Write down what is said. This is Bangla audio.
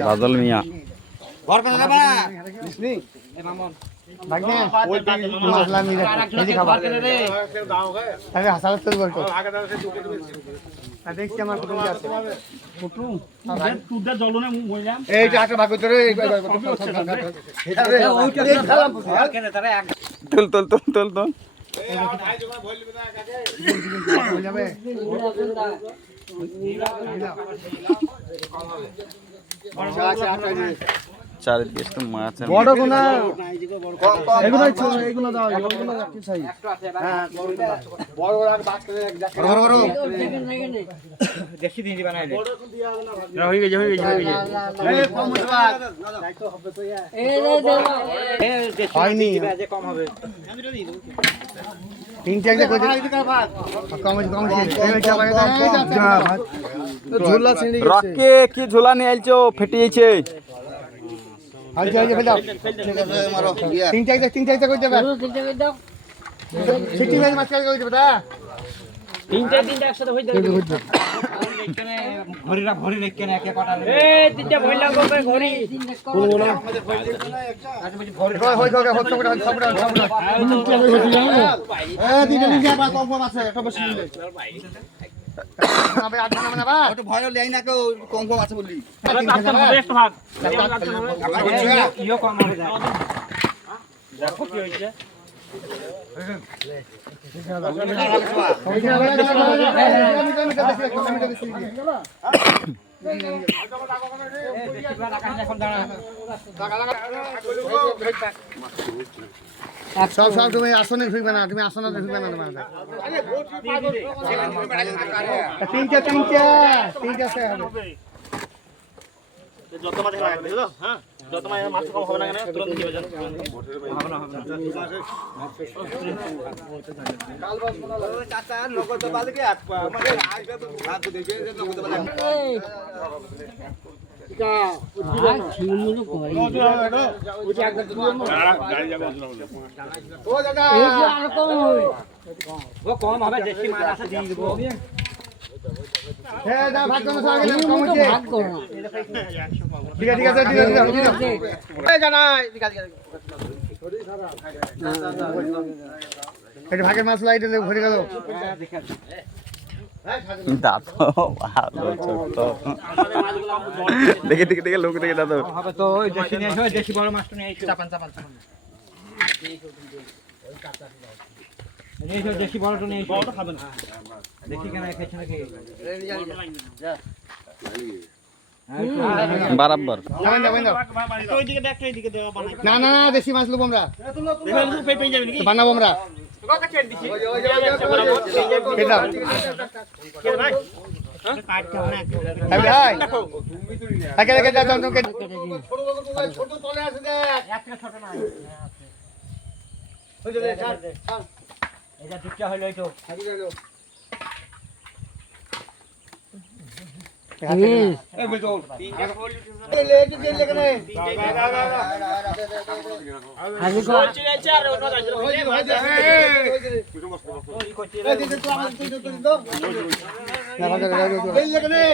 বাদল মিয়া চারিদিকে তো মাছ বড় কোনা এগুলো এগুলো দাও এগুলো কি চাই হ্যাঁ বড় বড় বাস করে বড় দেশি দিনই বানাইলে হয়ে গেছে এই কম হবে দায়িত্ব হবে তো এই হয়নি যে কম হবে তিন চার কই কম ঝোলা ছিঁড়ে গেছে রকে কি ঝোলা নিয়ে আইছো ফেটে যাচ্ছে আইছে ফেল দাও তিন চার কই দেবা সিটি মাছ মাছ কই দেবা দা তিনটা একসাথে হই যাবে এখানে ঘড়িরা ভরি রেখেনে একে কাটা এই তিনটা ভরি লাগবে ঘড়ি কোন না আজ বুঝি ভরি হই গো হচ্ছে সবটা এই দিনে নিজে বা কম আছে একটা বেশি নিলে আবে আধা না বা ওটা ভয় লই না কো কম আছে বলি বেস্ট ভাগ ইও কম হবে দেখো কি হইছে সব তুমি আসনে ঢুকবে না তুমি আসনে ঢুকবে না তিনটা হবে যত মাছ লাগবে বুঝলো হ্যাঁ যত মাছ কম হবে না কেন তুরন্ত দিবে জানো হবে না কাল বাস চাচা নগদ তো বাদ কে আমাদের আজকে তো রাত দেখে যে নগদ বাদ কা ছিমুলো কই ও যে একদম গাড়ি যাবে ও দাদা এই আর কম হবে ও কম হবে দেশি মাছ আছে দিয়ে দেব হ্যাঁ দা ভাগ করো সব আগে কম হচ্ছে ভাগ করো না ঠিক আছে এই জানা এটা ভাগের মাছ লাইট ভরে গেল দাদা ভালো ছোট দেখে লোক দেখে দাদা হবে তো ওই দেশি নিয়ে এসো দেশি বড় মাছটা নিয়ে এসো চাপান নিয়ে এসো দেশি বড়টা নিয়ে এসো বড়টা খাবেন দেখি কেন খাইছ নাকি বরাবর ওই দিকে দেখ এই দিকে দেওয়া বানাই না দেশি মাছ লব আমরা পেয়ে যাবে নাকি বানাবো আমরা কত কেট দিছি কেটা কে ভাই হ্যাঁ কাটতে হবে না ভাই আগে যা দাও কে ছোট চলে আসে দেখ একটা ছোট না ওই যে ছাড় এটা ঠিকটা হলো এই তো হাজি গেল এই বলতো লে নে হাজি কো চলে চার ওটা যাচ্ছে ওই ভাই এই লে নে